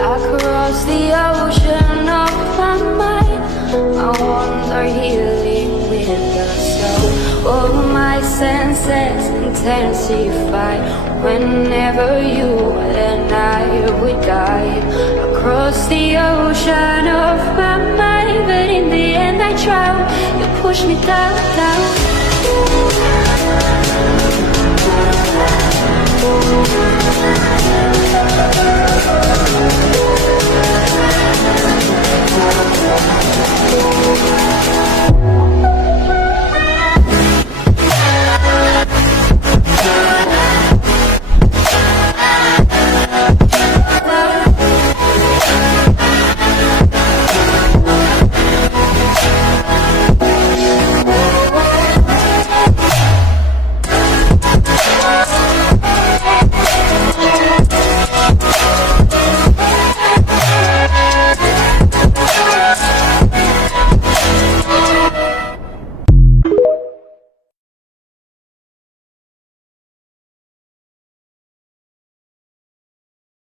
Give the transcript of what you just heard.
Across the ocean of my mind, I wander healing with the soul. All my senses intensify whenever you and I would dive across the ocean of my mind. But in the end I drown, you push me down, down.